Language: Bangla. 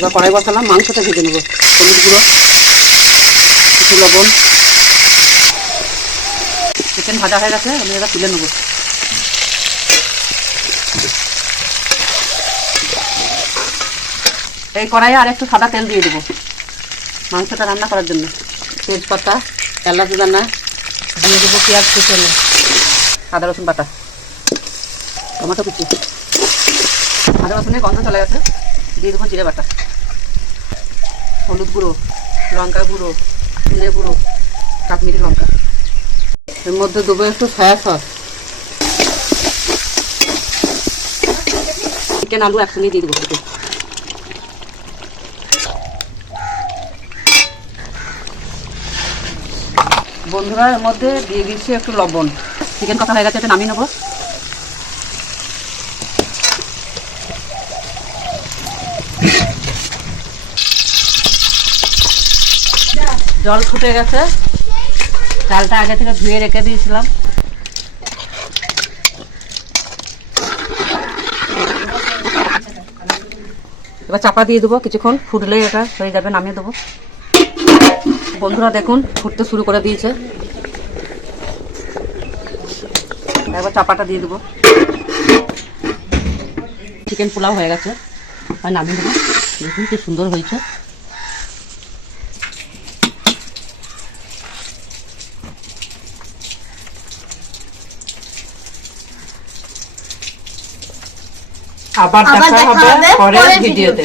এবার কড়াই বসালাম, মাংসটা ভেজে নেবো। হলুদ গুঁড়ো, একটু লবণ। চিকেন ভাজা হয়ে গেছে, আমি এবার তুলে নেবো। এই কড়াইয়ে আর একটু সাদা তেল দিয়ে দেবো মাংসটা রান্না করার জন্য। তেজপাতা, এলাচ দানা দিয়ে দেবো, পেঁয়াজ কুচনো, আদা রসুন বাটা, টমেটো কুচি। আদা রসুনের গন্ধ চলে গেছে, দিয়ে দেবো জিরে বাটা, হলুদ গুঁড়ো, লঙ্কা গুঁড়ো, জিরে গুঁড়ো, কাশ্মীরি লঙ্কা। এর মধ্যে দেবো একটু সয়া সস। চিকেন আলু একসঙ্গে দিয়ে দেবো। বন্ধুরা, এর মধ্যে দিয়ে দিচ্ছি একটু লবণ। চিকেন কষা হয়ে গেছে, এটা নামিয়ে নেবো। জল ফুটে গেছে, চালটা আগে থেকে ধুয়ে রেখে দিয়েছিলাম। এবার চাপা দিয়ে দেবো, কিছুক্ষণ ফুটলেই এটা হয়ে যাবে, নামিয়ে দেবো। বন্ধুরা দেখুন, ফুটতে শুরু করে দিয়েছে। একবার চাপাটা দিয়ে দেবো। চিকেন পোলাও হয়ে গেছে, আর নামিয়ে দেবো। দেখুন কি সুন্দর হয়েছে। আবার দেখা হবে পরের ভিডিওতে।